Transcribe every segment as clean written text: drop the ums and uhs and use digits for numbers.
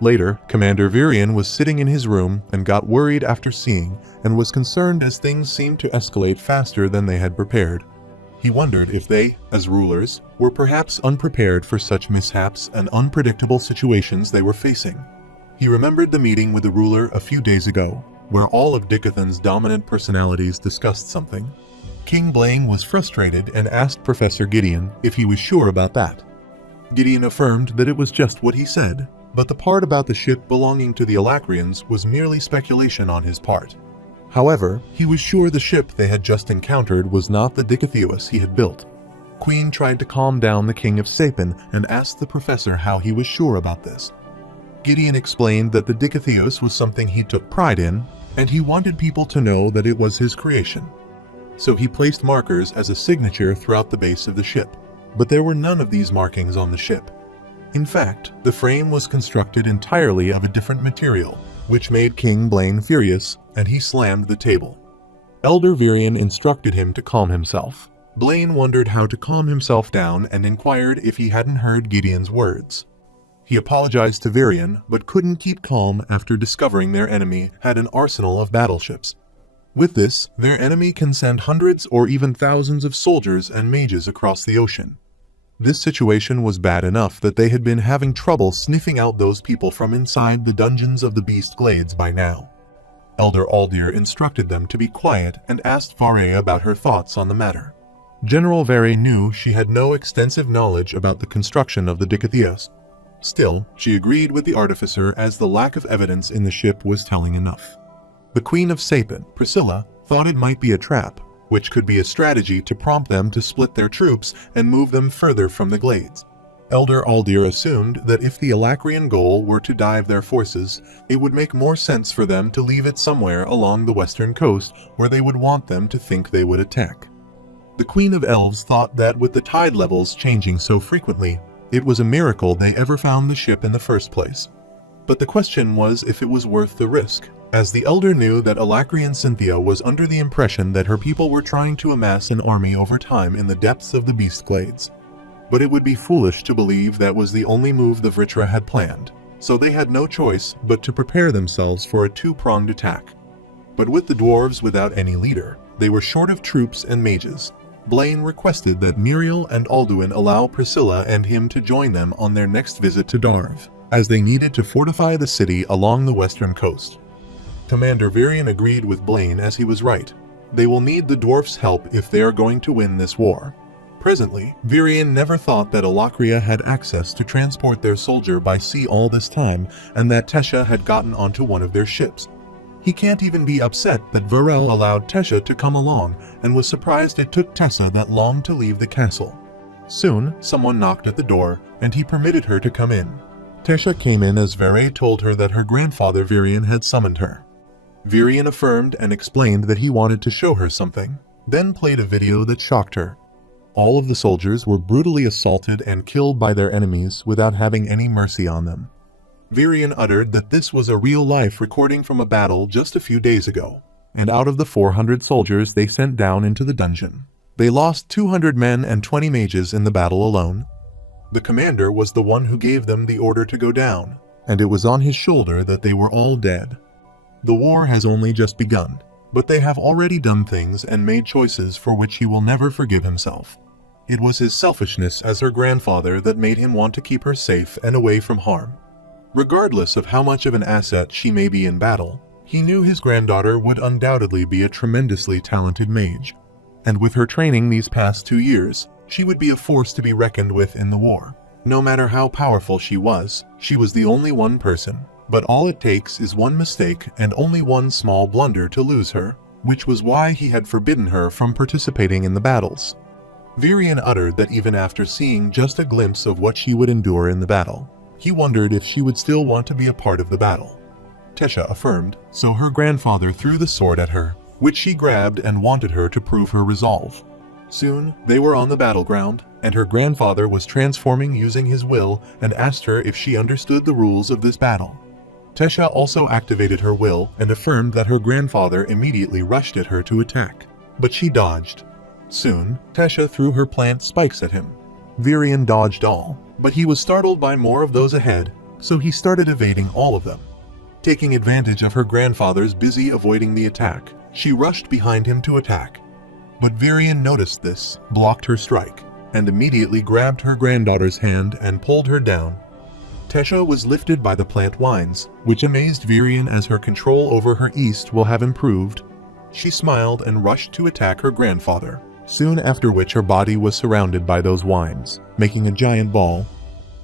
Later, Commander Virion was sitting in his room and got worried after seeing and was concerned as things seemed to escalate faster than they had prepared. He wondered if they, as rulers, were perhaps unprepared for such mishaps and unpredictable situations they were facing. He remembered the meeting with the ruler a few days ago, where all of Dickathon's dominant personalities discussed something. King Blaine was frustrated and asked Professor Gideon if he was sure about that. Gideon affirmed that it was just what he said, but the part about the ship belonging to the Alacrians was merely speculation on his part. However, he was sure the ship they had just encountered was not the Dickatheus he had built. Queen tried to calm down the King of Sapin and asked the professor how he was sure about this. Gideon explained that the Dickatheus was something he took pride in, and he wanted people to know that it was his creation. So he placed markers as a signature throughout the base of the ship, but there were none of these markings on the ship. In fact, the frame was constructed entirely of a different material, which made King Blaine furious, and he slammed the table. Elder Virion instructed him to calm himself. Blaine wondered how to calm himself down and inquired if he hadn't heard Gideon's words. He apologized to Virion, but couldn't keep calm after discovering their enemy had an arsenal of battleships. With this, their enemy can send hundreds or even thousands of soldiers and mages across the ocean. This situation was bad enough that they had been having trouble sniffing out those people from inside the dungeons of the Beast Glades by now. Elder Aldir instructed them to be quiet and asked Vare about her thoughts on the matter. General Vare knew she had no extensive knowledge about the construction of the Dickatheus. Still, she agreed with the artificer as the lack of evidence in the ship was telling enough. The Queen of Sapin, Priscilla, thought it might be a trap, which could be a strategy to prompt them to split their troops and move them further from the glades. Elder Aldir assumed that if the Alacrian goal were to dive their forces, it would make more sense for them to leave it somewhere along the western coast where they would want them to think they would attack. The Queen of Elves thought that with the tide levels changing so frequently, it was a miracle they ever found the ship in the first place. But the question was if it was worth the risk, as the Elder knew that Alacrian Cynthia was under the impression that her people were trying to amass an army over time in the depths of the Beast Glades. But it would be foolish to believe that was the only move the Vritra had planned, so they had no choice but to prepare themselves for a two-pronged attack. But with the dwarves without any leader, they were short of troops and mages. Blaine requested that Muriel and Alduin allow Priscilla and him to join them on their next visit to Darv, as they needed to fortify the city along the western coast. Commander Virion agreed with Blaine as he was right. They will need the dwarfs' help if they are going to win this war. Presently, Virion never thought that Alacria had access to transport their soldier by sea all this time and that Tesha had gotten onto one of their ships. He can't even be upset that Varel allowed Tesha to come along and was surprised it took Tessa that long to leave the castle. Soon, someone knocked at the door and he permitted her to come in. Tesha came in as Vare told her that her grandfather Virion had summoned her. Virion affirmed and explained that he wanted to show her something, then played a video that shocked her. All of the soldiers were brutally assaulted and killed by their enemies without having any mercy on them. Virion uttered that this was a real-life recording from a battle just a few days ago, and out of the 400 soldiers they sent down into the dungeon, they lost 200 men and 20 mages in the battle alone. The commander was the one who gave them the order to go down, and it was on his shoulder that they were all dead. The war has only just begun, but they have already done things and made choices for which he will never forgive himself. It was his selfishness as her grandfather that made him want to keep her safe and away from harm. Regardless of how much of an asset she may be in battle, he knew his granddaughter would undoubtedly be a tremendously talented mage, and with her training these past 2 years, she would be a force to be reckoned with in the war. No matter how powerful she was the only one person. But all it takes is one mistake and only one small blunder to lose her, which was why he had forbidden her from participating in the battles. Virion uttered that even after seeing just a glimpse of what she would endure in the battle, he wondered if she would still want to be a part of the battle. Tesha affirmed, so her grandfather threw the sword at her, which she grabbed and wanted her to prove her resolve. Soon, they were on the battleground, and her grandfather was transforming using his will and asked her if she understood the rules of this battle. Tesha also activated her will and affirmed that her grandfather immediately rushed at her to attack, but she dodged. Soon, Tesha threw her plant spikes at him. Virion dodged all, but he was startled by more of those ahead, so he started evading all of them. Taking advantage of her grandfather's busy avoiding the attack, she rushed behind him to attack. But Varian noticed this, blocked her strike, and immediately grabbed her granddaughter's hand and pulled her down. Tesha was lifted by the plant wines, which amazed Varian as her control over her east will have improved. She smiled and rushed to attack her grandfather, soon after which her body was surrounded by those wines, making a giant ball.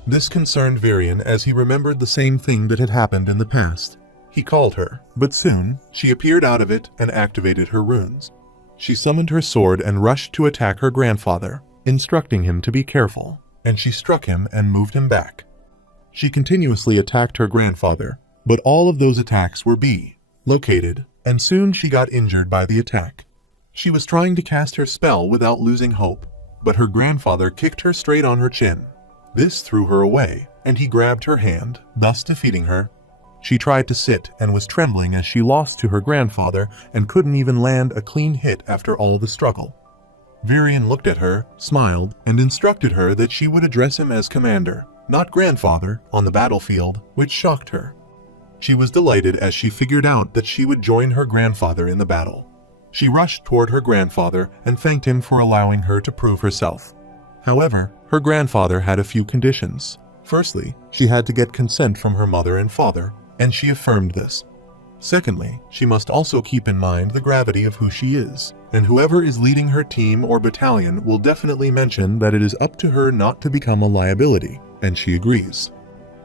This concerned Varian as he remembered the same thing that had happened in the past. He called her, but soon she appeared out of it and activated her runes. She summoned her sword and rushed to attack her grandfather, instructing him to be careful, and she struck him and moved him back. She continuously attacked her grandfather, but all of those attacks were located, and soon she got injured by the attack. She was trying to cast her spell without losing hope, but her grandfather kicked her straight on her chin. This threw her away, and he grabbed her hand, thus defeating her. She tried to sit and was trembling as she lost to her grandfather and couldn't even land a clean hit after all the struggle. Varian looked at her, smiled, and instructed her that she would address him as commander, not grandfather, on the battlefield, which shocked her. She was delighted as she figured out that she would join her grandfather in the battle. She rushed toward her grandfather and thanked him for allowing her to prove herself. However, her grandfather had a few conditions. Firstly, she had to get consent from her mother and father, and she affirmed this. Secondly, she must also keep in mind the gravity of who she is, and whoever is leading her team or battalion will definitely mention that it is up to her not to become a liability, and she agrees.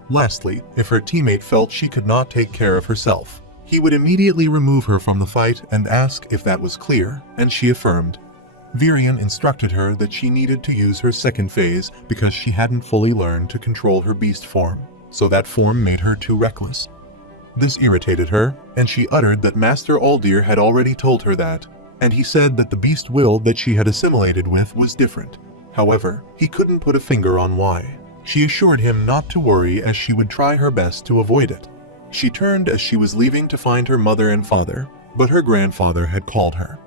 Lastly, if her teammate felt she could not take care of herself, he would immediately remove her from the fight and ask if that was clear, and she affirmed. Varian instructed her that she needed to use her second phase because she hadn't fully learned to control her beast form, so that form made her too reckless. This irritated her, and she uttered that Master Aldir had already told her that, and he said that the beast will that she had assimilated with was different. However, he couldn't put a finger on why. She assured him not to worry as she would try her best to avoid it. She turned as she was leaving to find her mother and father, but her grandfather had called her.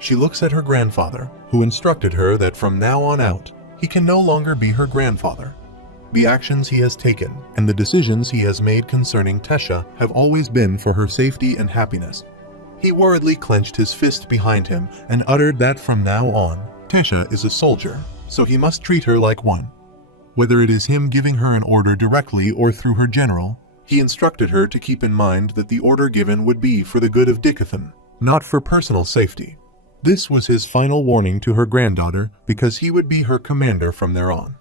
She looks at her grandfather, who instructed her that from now on out, he can no longer be her grandfather. The actions he has taken and the decisions he has made concerning Tesha have always been for her safety and happiness. He worriedly clenched his fist behind him and uttered that from now on, Tesha is a soldier, so he must treat her like one. Whether it is him giving her an order directly or through her general, he instructed her to keep in mind that the order given would be for the good of Dickathon, not for personal safety. This was his final warning to her granddaughter because he would be her commander from there on.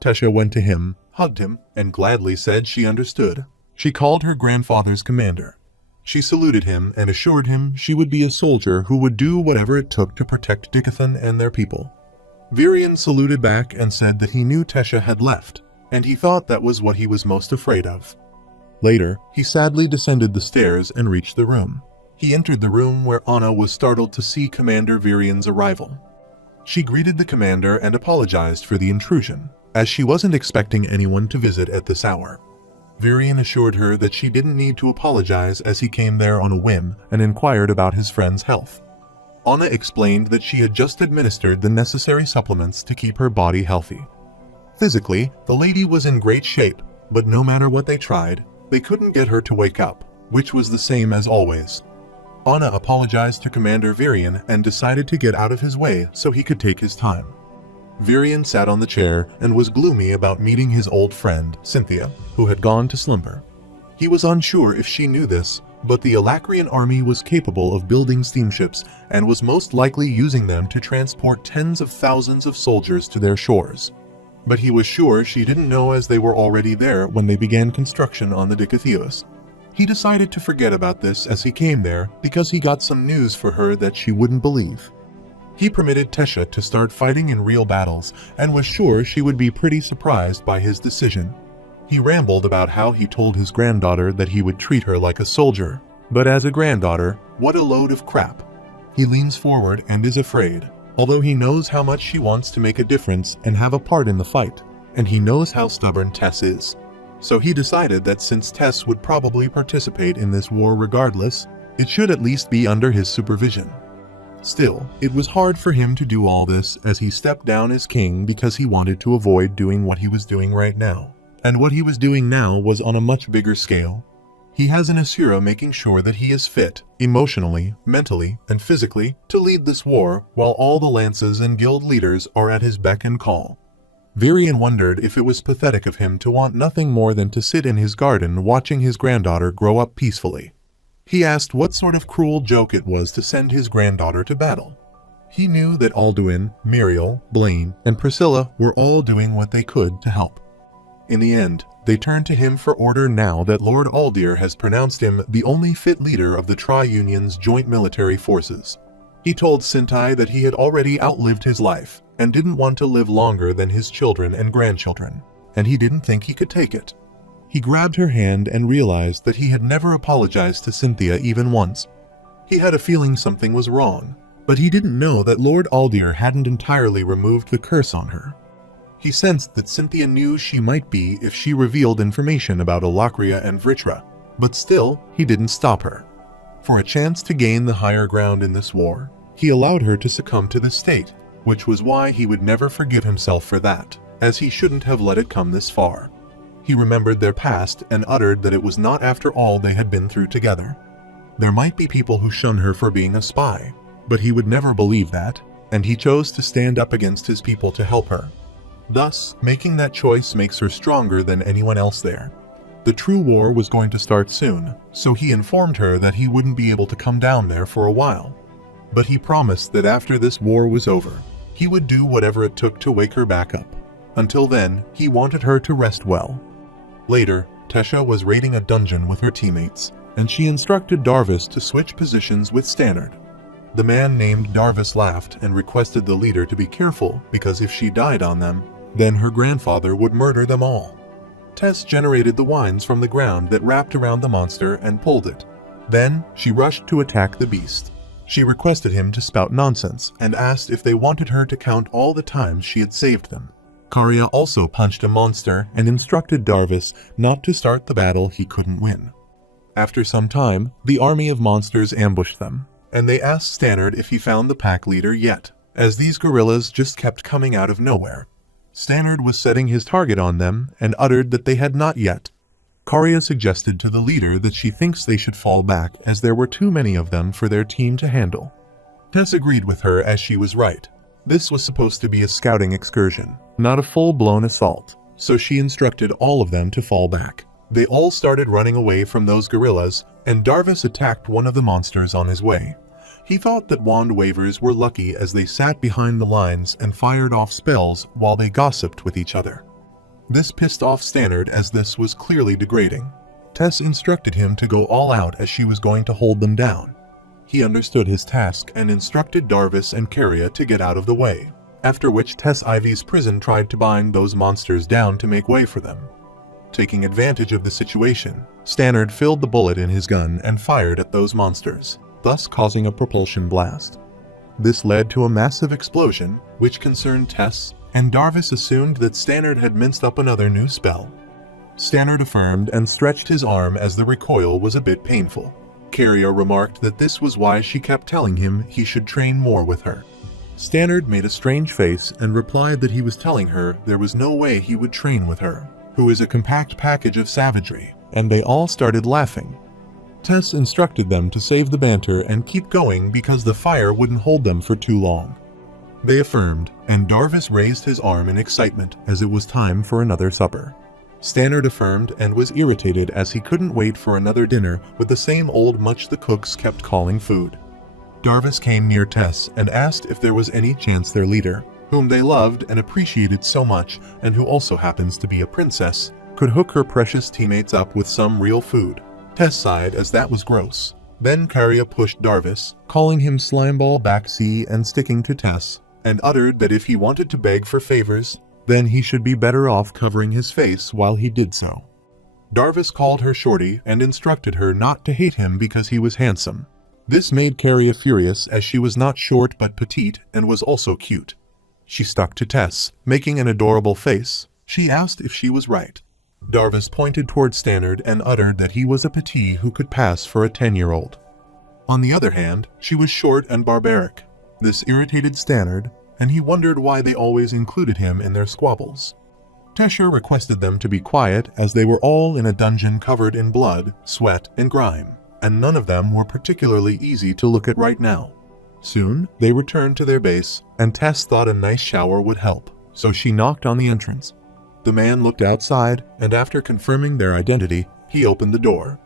Tesha went to him, hugged him, and gladly said she understood. She called her grandfather's commander. She saluted him and assured him she would be a soldier who would do whatever it took to protect Dickathon and their people. Varian saluted back and said that he knew Tesha had left, and he thought that was what he was most afraid of. Later, he sadly descended the stairs and reached the room. He entered the room where Anna was startled to see Commander Varian's arrival. She greeted the commander and apologized for the intrusion, as she wasn't expecting anyone to visit at this hour. Varian assured her that she didn't need to apologize as he came there on a whim and inquired about his friend's health. Anna explained that she had just administered the necessary supplements to keep her body healthy. Physically, the lady was in great shape, but no matter what they tried, they couldn't get her to wake up, which was the same as always. Anna apologized to Commander Varian and decided to get out of his way so he could take his time. Varian sat on the chair and was gloomy about meeting his old friend, Cynthia, who had gone to slumber. He was unsure if she knew this, but the Alacrian army was capable of building steamships and was most likely using them to transport tens of thousands of soldiers to their shores. But he was sure she didn't know as they were already there when they began construction on the Dicathios. He decided to forget about this as he came there because he got some news for her that she wouldn't believe. He permitted Tesha to start fighting in real battles and was sure she would be pretty surprised by his decision. He rambled about how he told his granddaughter that he would treat her like a soldier, but as a granddaughter, what a load of crap. He leans forward and is afraid, although he knows how much she wants to make a difference and have a part in the fight, and he knows how stubborn Tess is. So he decided that since Tess would probably participate in this war regardless, it should at least be under his supervision. Still, it was hard for him to do all this as he stepped down as king because he wanted to avoid doing what he was doing right now, And what he was doing now was on a much bigger scale. He has an asura making sure that he is fit, emotionally, mentally, and physically, to lead this war, while all the lances and guild leaders are at his beck and call. Varian wondered if it was pathetic of him to want nothing more than to sit in his garden watching his granddaughter grow up peacefully. He asked what sort of cruel joke it was to send his granddaughter to battle. He knew that Alduin, Muriel, Blaine, and Priscilla were all doing what they could to help. In the end, they turned to him for order now that Lord Aldir has pronounced him the only fit leader of the Tri-Union's joint military forces. He told Sintai that he had already outlived his life and didn't want to live longer than his children and grandchildren, and he didn't think he could take it. He grabbed her hand and realized that he had never apologized to Cynthia even once. He had a feeling something was wrong, but he didn't know that Lord Aldir hadn't entirely removed the curse on her. He sensed that Cynthia knew she might be if she revealed information about Alakria and Vritra, but still, he didn't stop her. For a chance to gain the higher ground in this war, he allowed her to succumb to the state, which was why he would never forgive himself for that, as he shouldn't have let it come this far. He remembered their past and uttered that it was not after all they had been through together. There might be people who shun her for being a spy, but he would never believe that, and he chose to stand up against his people to help her. Thus, making that choice makes her stronger than anyone else there. The true war was going to start soon, so he informed her that he wouldn't be able to come down there for a while. But he promised that after this war was over, he would do whatever it took to wake her back up. Until then, he wanted her to rest well. Later, Tesha was raiding a dungeon with her teammates, and she instructed Darvis to switch positions with Stannard. The man named Darvis laughed and requested the leader to be careful because if she died on them, then her grandfather would murder them all. Tess generated the vines from the ground that wrapped around the monster and pulled it. Then, she rushed to attack the beast. She requested him to spout nonsense and asked if they wanted her to count all the times she had saved them. Karya also punched a monster and instructed Darvis not to start the battle he couldn't win. After some time, the army of monsters ambushed them, and they asked Stannard if he found the pack leader yet, as these gorillas just kept coming out of nowhere. Stannard was setting his target on them and uttered that they had not yet. Karya suggested to the leader that she thinks they should fall back as there were too many of them for their team to handle. Tess agreed with her as she was right. This was supposed to be a scouting excursion, not a full-blown assault, so she instructed all of them to fall back. They all started running away from those gorillas, and Darvis attacked one of the monsters on his way. He thought that wand wavers were lucky as they sat behind the lines and fired off spells while they gossiped with each other. This pissed off Stannard as this was clearly degrading. Tess instructed him to go all out as she was going to hold them down. He understood his task and instructed Darvis and Karya to get out of the way, after which Tess Ivy's prison tried to bind those monsters down to make way for them. Taking advantage of the situation, Stannard filled the bullet in his gun and fired at those monsters, thus causing a propulsion blast. This led to a massive explosion, which concerned Tess, and Darvis assumed that Stannard had minced up another new spell. Stannard affirmed and stretched his arm as the recoil was a bit painful. Karya remarked that this was why she kept telling him he should train more with her. Stannard made a strange face and replied that he was telling her there was no way he would train with her, who is a compact package of savagery, and they all started laughing. Tess instructed them to save the banter and keep going because the fire wouldn't hold them for too long. They affirmed, and Darvis raised his arm in excitement as it was time for another supper. Stannard affirmed and was irritated as he couldn't wait for another dinner with the same old much the cooks kept calling food. Darvis came near Tess and asked if there was any chance their leader, whom they loved and appreciated so much and who also happens to be a princess, could hook her precious teammates up with some real food. Tess sighed as that was gross. Then Karya pushed Darvis, calling him Slimeball Backsea and sticking to Tess, and uttered that if he wanted to beg for favors, then he should be better off covering his face while he did so. Darvis called her Shorty and instructed her not to hate him because he was handsome. This made Karya furious as she was not short but petite and was also cute. She stuck to Tess, making an adorable face. She asked if she was right. Darvis pointed toward Stannard and uttered that he was a petite who could pass for a 10-year-old. On the other hand, she was short and barbaric. This irritated Stannard, and he wondered why they always included him in their squabbles. Tesha requested them to be quiet as they were all in a dungeon covered in blood, sweat, and grime, and none of them were particularly easy to look at right now. Soon, they returned to their base, and Tess thought a nice shower would help, so she knocked on the entrance. The man looked outside, and after confirming their identity, he opened the door.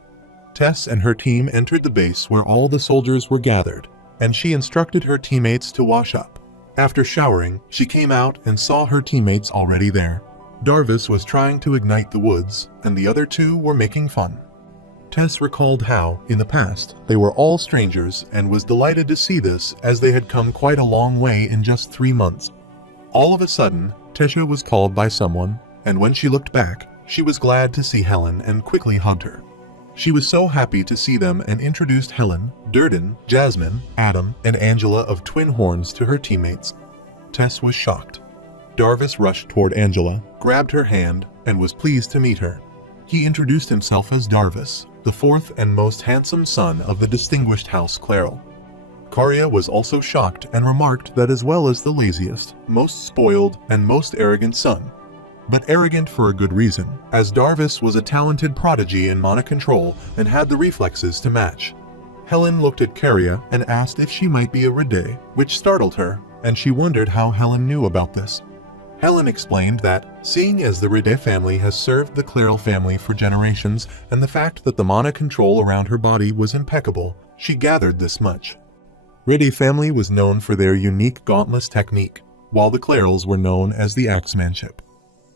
Tess and her team entered the base where all the soldiers were gathered, and she instructed her teammates to wash up. After showering, she came out and saw her teammates already there. Darvis was trying to ignite the woods, and the other two were making fun. Tess recalled how, in the past, they were all strangers and was delighted to see this as they had come quite a long way in just 3 months. All of a sudden, Tesha was called by someone, and when she looked back, she was glad to see Helen and quickly hugged her. She was so happy to see them and introduced Helen, Durden, Jasmine, Adam, and Angela of Twin Horns to her teammates. Tess was shocked. Darvis rushed toward Angela, grabbed her hand, and was pleased to meet her. He introduced himself as Darvis, the fourth and most handsome son of the distinguished House Clairol. Karya was also shocked and remarked that as well as the laziest, most spoiled, and most arrogant son. But arrogant for a good reason, as Darvis was a talented prodigy in mana control and had the reflexes to match. Helen looked at Karya and asked if she might be a Ride, which startled her, and she wondered how Helen knew about this. Helen explained that, seeing as the Ride family has served the Clairol family for generations and the fact that the mana control around her body was impeccable, she gathered this much. Ride family was known for their unique gauntless technique, while the Clairols were known as the axemanship.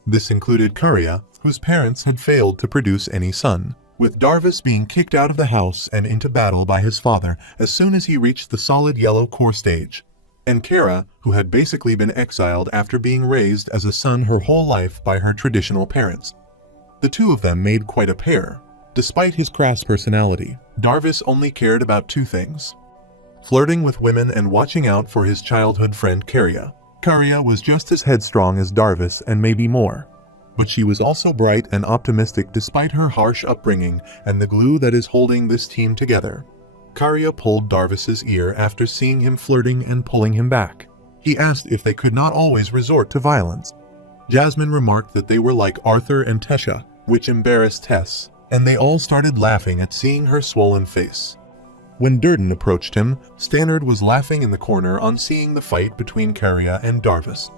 This included Karya, whose parents had failed to produce any son, with Darvis being kicked out of the house and into battle by his father as soon as he reached the solid yellow core stage, and Kara, who had basically been exiled after being raised as a son her whole life by her traditional parents. The two of them made quite a pair. Despite his crass personality, Darvis only cared about 2 things: flirting with women and watching out for his childhood friend Karya. Karya was just as headstrong as Darvis and maybe more. But she was also bright and optimistic despite her harsh upbringing and the glue that is holding this team together. Karya pulled Darvis's ear after seeing him flirting and pulling him back. He asked if they could not always resort to violence. Jasmine remarked that they were like Arthur and Tesha, which embarrassed Tess, and they all started laughing at seeing her swollen face. When Durden approached him, Stannard was laughing in the corner on seeing the fight between Karya and Darvis.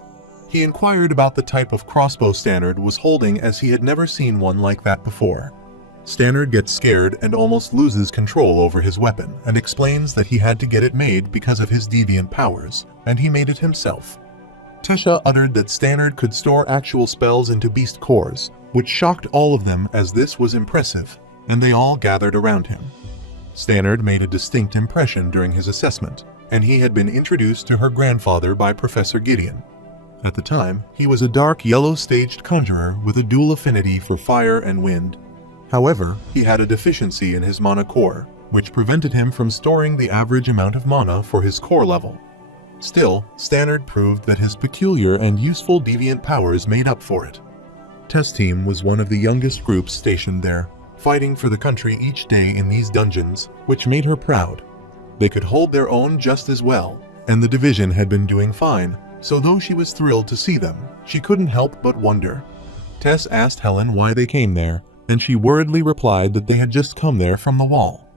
He inquired about the type of crossbow Stannard was holding as he had never seen one like that before. Stannard gets scared and almost loses control over his weapon and explains that he had to get it made because of his deviant powers, and he made it himself. Tesha uttered that Stannard could store actual spells into beast cores, which shocked all of them as this was impressive, and they all gathered around him. Stannard made a distinct impression during his assessment, and he had been introduced to her grandfather by Professor Gideon. At the time, he was a dark yellow staged conjurer with a dual affinity for fire and wind. However, he had a deficiency in his mana core, which prevented him from storing the average amount of mana for his core level. Still, Stannard proved that his peculiar and useful deviant powers made up for it. Tess Team was one of the youngest groups stationed there, fighting for the country each day in these dungeons, which made her proud. They could hold their own just as well, and the division had been doing fine, so though she was thrilled to see them, she couldn't help but wonder. Tess asked Helen why they came there, and she worriedly replied that they had just come there from the wall.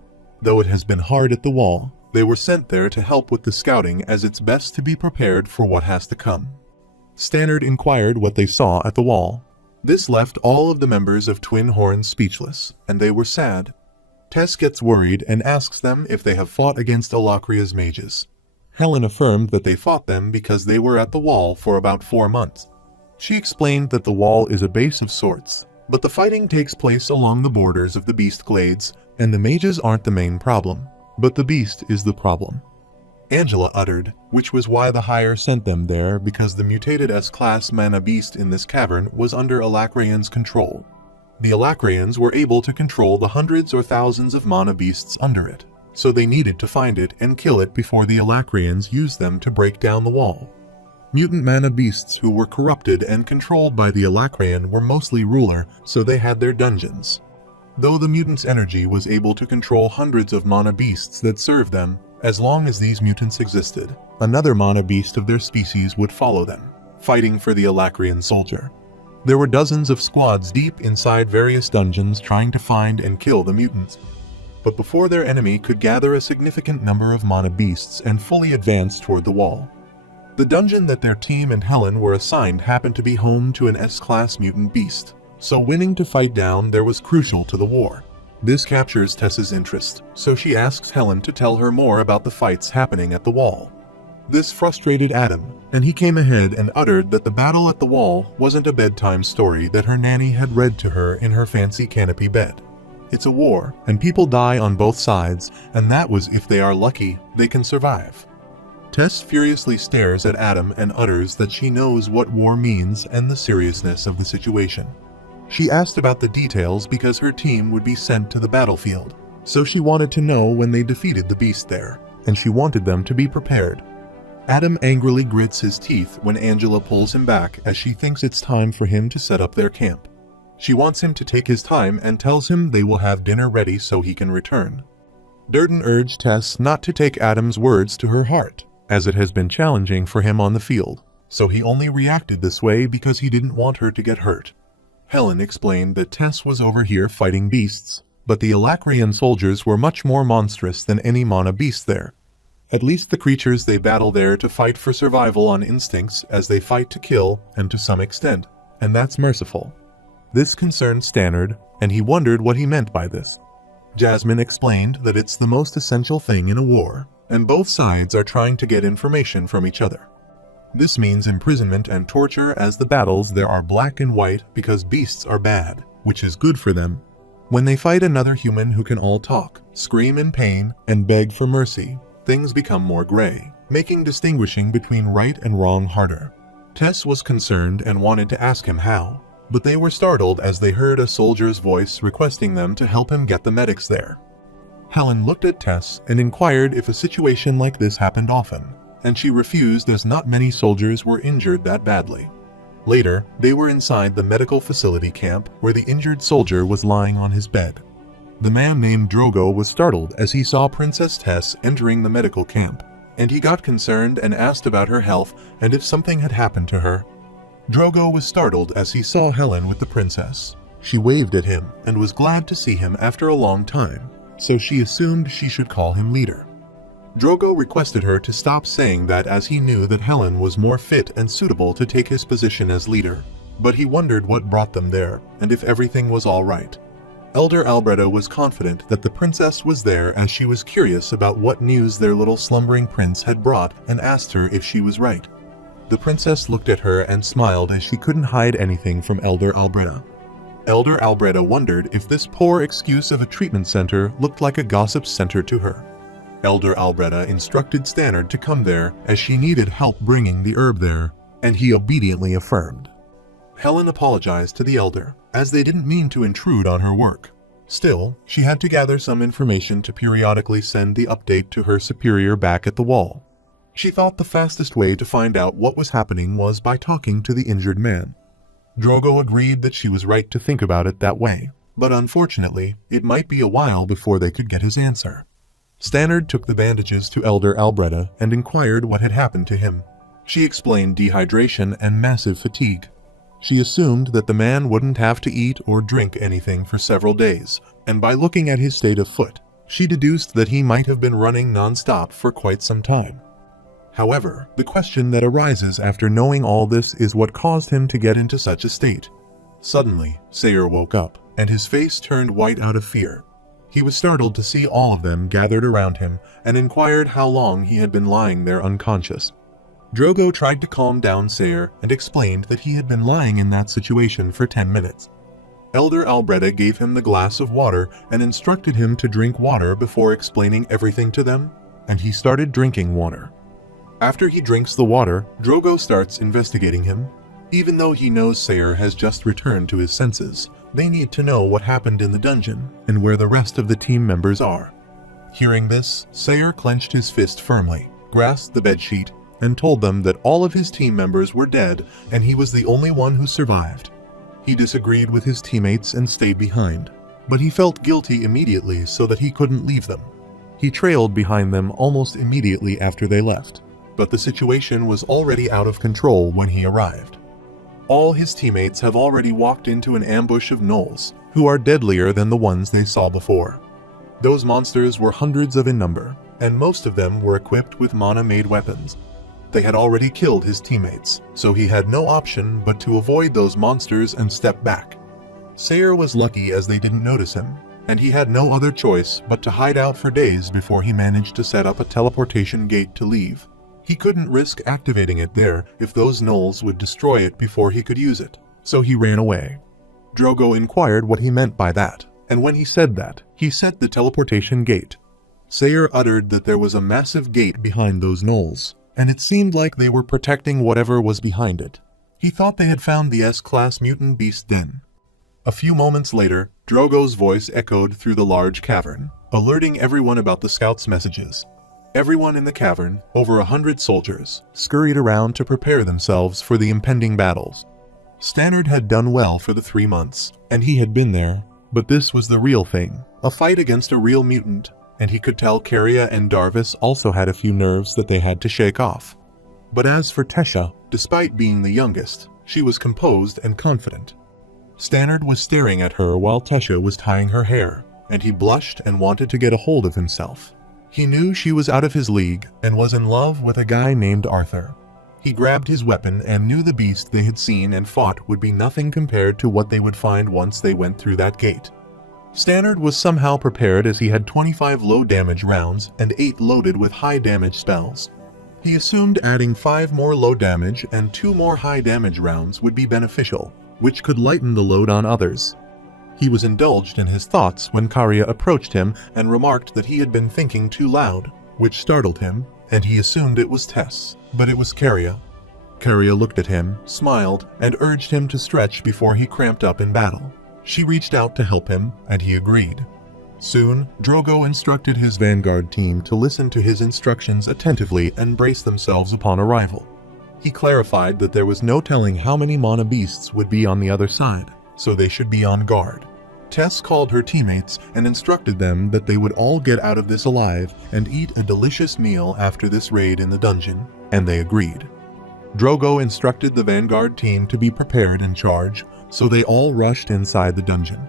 Though it has been hard at the wall, they were sent there to help with the scouting as it's best to be prepared for what has to come. Stannard inquired what they saw at the wall. This left all of the members of Twin Horns speechless, and they were sad. Tess gets worried and asks them if they have fought against Alacria's mages. Helen affirmed that they fought them because they were at the wall for about 4 months. She explained that the wall is a base of sorts, but the fighting takes place along the borders of the beast glades, and the mages aren't the main problem, but the beast is the problem. Angela uttered, which was why the Higher sent them there, because the mutated S-class mana beast in this cavern was under Alacrian's control. The Alacrians were able to control the hundreds or thousands of mana beasts under it, so they needed to find it and kill it before the Alacrians used them to break down the wall. Mutant mana beasts who were corrupted and controlled by the Alacrian were mostly ruler, so they had their dungeons. Though the mutant's energy was able to control hundreds of mana beasts that served them, as long as these mutants existed, another mana beast of their species would follow them, fighting for the Alacrian soldier. There were dozens of squads deep inside various dungeons trying to find and kill the mutants. But before their enemy could gather a significant number of mana beasts and fully advance toward the wall. The dungeon that their team and Helen were assigned happened to be home to an S-class mutant beast, so winning to fight down there was crucial to the war. This captures Tess's interest, so she asks Helen to tell her more about the fights happening at the wall. This frustrated Adam, and he came ahead and uttered that the battle at the wall wasn't a bedtime story that her nanny had read to her in her fancy canopy bed. It's a war, and people die on both sides, and that was if they are lucky, they can survive. Tess furiously stares at Adam and utters that she knows what war means and the seriousness of the situation. She asked about the details because her team would be sent to the battlefield, so she wanted to know when they defeated the beast there, and she wanted them to be prepared. Adam angrily grits his teeth when Angela pulls him back as she thinks it's time for him to set up their camp. She wants him to take his time and tells him they will have dinner ready so he can return. Durden urged Tess not to take Adam's words to her heart, as it has been challenging for him on the field, so he only reacted this way because he didn't want her to get hurt. Helen explained that Tess was over here fighting beasts, but the Elacrian soldiers were much more monstrous than any mana beast there. At least the creatures they battle there to fight for survival on instincts as they fight to kill and to some extent, and that's merciful. This concerned Stannard, and he wondered what he meant by this. Jasmine explained that it's the most essential thing in a war, and both sides are trying to get information from each other. This means imprisonment and torture as the battles there are black and white because beasts are bad, which is good for them. When they fight another human who can all talk, scream in pain, and beg for mercy, things become more gray, making distinguishing between right and wrong harder. Tess was concerned and wanted to ask him how, but they were startled as they heard a soldier's voice requesting them to help him get the medics there. Helen looked at Tess and inquired if a situation like this happened often, and she refused as not many soldiers were injured that badly. Later, they were inside the medical facility camp where the injured soldier was lying on his bed. The man named Drogo was startled as he saw Princess Tess entering the medical camp, and he got concerned and asked about her health and if something had happened to her. Drogo was startled as he saw Helen with the princess. She waved at him and was glad to see him after a long time, so she assumed she should call him leader. Drogo requested her to stop saying that as he knew that Helen was more fit and suitable to take his position as leader, but he wondered what brought them there and if everything was all right. Elder Albreda was confident that the princess was there as she was curious about what news their little slumbering prince had brought and asked her if she was right. The princess looked at her and smiled as she couldn't hide anything from Elder Albreda. Elder Albreda wondered if this poor excuse of a treatment center looked like a gossip center to her. Elder Albreda instructed Stannard to come there as she needed help bringing the herb there, and he obediently affirmed. Helen apologized to the elder, as they didn't mean to intrude on her work. Still, she had to gather some information to periodically send the update to her superior back at the wall. She thought the fastest way to find out what was happening was by talking to the injured man. Drogo agreed that she was right to think about it that way, but unfortunately, it might be a while before they could get his answer. Stannard took the bandages to Elder Albreda and inquired what had happened to him. She explained dehydration and massive fatigue. She assumed that the man wouldn't have to eat or drink anything for several days, and by looking at his state of foot, she deduced that he might have been running non-stop for quite some time. However, the question that arises after knowing all this is what caused him to get into such a state. Suddenly, Sayer woke up, and his face turned white out of fear. He was startled to see all of them gathered around him and inquired how long he had been lying there unconscious. Drogo tried to calm down Sayer and explained that he had been lying in that situation for 10 minutes. Elder Albreda gave him the glass of water and instructed him to drink water before explaining everything to them, and he started drinking water. After he drinks the water, Drogo starts investigating him. Even though he knows Sayer has just returned to his senses, they need to know what happened in the dungeon and where the rest of the team members are. Hearing this, Sayer clenched his fist firmly, grasped the bedsheet, and told them that all of his team members were dead and he was the only one who survived. He disagreed with his teammates and stayed behind, but he felt guilty immediately so that he couldn't leave them. He trailed behind them almost immediately after they left, but the situation was already out of control when he arrived. All his teammates have already walked into an ambush of gnolls, who are deadlier than the ones they saw before. Those monsters were hundreds of in number, and most of them were equipped with mana-made weapons. They had already killed his teammates, so he had no option but to avoid those monsters and step back. Sayer was lucky as they didn't notice him, and he had no other choice but to hide out for days before he managed to set up a teleportation gate to leave. He couldn't risk activating it there if those gnolls would destroy it before he could use it, so he ran away. Drogo inquired what he meant by that, and when he said that, he set the teleportation gate. Sayer uttered that there was a massive gate behind those gnolls, and it seemed like they were protecting whatever was behind it. He thought they had found the S-class mutant beast den. A few moments later, Drogo's voice echoed through the large cavern, alerting everyone about the scouts' messages. Everyone in the cavern, over 100 soldiers, scurried around to prepare themselves for the impending battles. Stannard had done well for the 3 months, and he had been there, but this was the real thing, a fight against a real mutant, and he could tell Caria and Darvis also had a few nerves that they had to shake off. But as for Tesha, despite being the youngest, she was composed and confident. Stannard was staring at her while Tesha was tying her hair, and he blushed and wanted to get a hold of himself. He knew she was out of his league and was in love with a guy named Arthur. He grabbed his weapon and knew the beast they had seen and fought would be nothing compared to what they would find once they went through that gate. Stannard was somehow prepared as he had 25 low-damage rounds and 8 loaded with high-damage spells. He assumed adding 5 more low-damage and 2 more high-damage rounds would be beneficial, which could lighten the load on others. He was indulged in his thoughts when Caria approached him and remarked that he had been thinking too loud, which startled him, and he assumed it was Tess, but it was Caria. Caria looked at him, smiled, and urged him to stretch before he cramped up in battle. She reached out to help him, and he agreed. Soon, Drogo instructed his vanguard team to listen to his instructions attentively and brace themselves upon arrival. He clarified that there was no telling how many mana beasts would be on the other side, so they should be on guard. Tess called her teammates and instructed them that they would all get out of this alive and eat a delicious meal after this raid in the dungeon, and they agreed. Drogo instructed the vanguard team to be prepared and charge, so they all rushed inside the dungeon.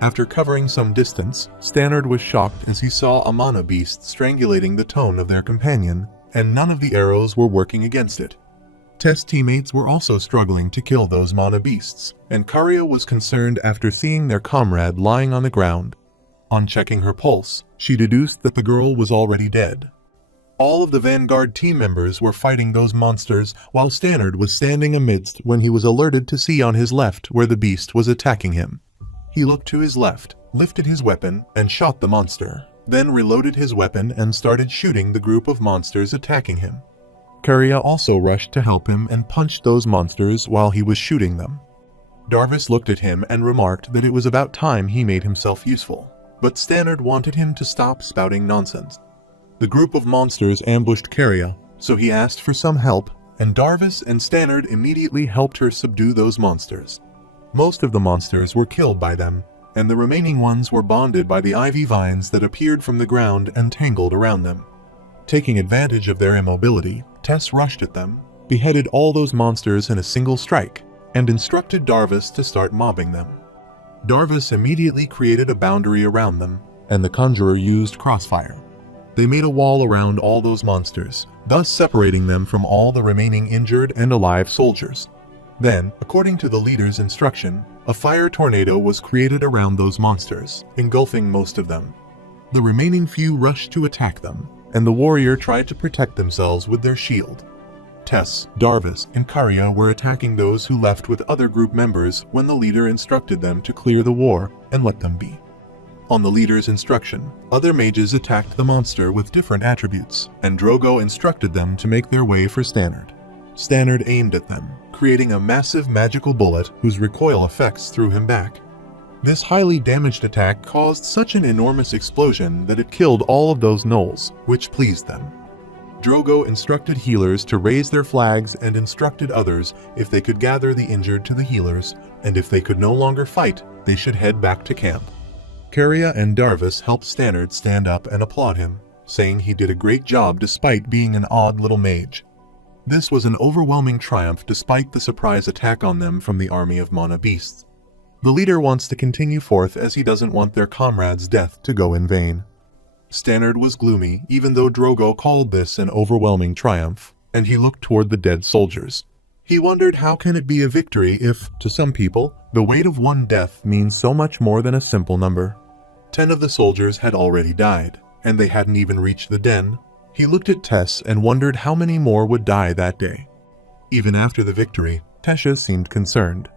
After covering some distance, Stannard was shocked as he saw a mana beast strangulating the tone of their companion, and none of the arrows were working against it. Tess teammates were also struggling to kill those mana beasts, and Caria was concerned after seeing their comrade lying on the ground. On checking her pulse, she deduced that the girl was already dead. All of the vanguard team members were fighting those monsters while Stannard was standing amidst when he was alerted to see on his left where the beast was attacking him. He looked to his left, lifted his weapon, and shot the monster, then reloaded his weapon and started shooting the group of monsters attacking him. Caria also rushed to help him and punched those monsters while he was shooting them. Darvis looked at him and remarked that it was about time he made himself useful, but Stannard wanted him to stop spouting nonsense. The group of monsters ambushed Caria, so he asked for some help, and Darvis and Stannard immediately helped her subdue those monsters. Most of the monsters were killed by them, and the remaining ones were bonded by the ivy vines that appeared from the ground and tangled around them. Taking advantage of their immobility, Tess rushed at them, beheaded all those monsters in a single strike, and instructed Darvis to start mobbing them. Darvis immediately created a boundary around them, and the conjurer used crossfire. They made a wall around all those monsters, thus separating them from all the remaining injured and alive soldiers. Then, according to the leader's instruction, a fire tornado was created around those monsters, engulfing most of them. The remaining few rushed to attack them, and the warrior tried to protect themselves with their shield. Tess, Darvis, and Caria were attacking those who left with other group members when the leader instructed them to clear the war and let them be. On the leader's instruction, other mages attacked the monster with different attributes, and Drogo instructed them to make their way for Stannard. Stannard aimed at them, creating a massive magical bullet whose recoil effects threw him back. This highly damaged attack caused such an enormous explosion that it killed all of those gnolls, which pleased them. Drogo instructed healers to raise their flags and instructed others if they could gather the injured to the healers, and if they could no longer fight, they should head back to camp. Caria and Darvis helped Stannard stand up and applaud him, saying he did a great job despite being an odd little mage. This was an overwhelming triumph despite the surprise attack on them from the army of Mana beasts. The leader wants to continue forth as he doesn't want their comrades' death to go in vain. Stannard was gloomy, even though Drogo called this an overwhelming triumph, and he looked toward the dead soldiers. He wondered how can it be a victory if, to some people, the weight of one death means so much more than a simple number. 10 of the soldiers had already died, and they hadn't even reached the den. He looked at Tess and wondered how many more would die that day. Even after the victory, Tesha seemed concerned.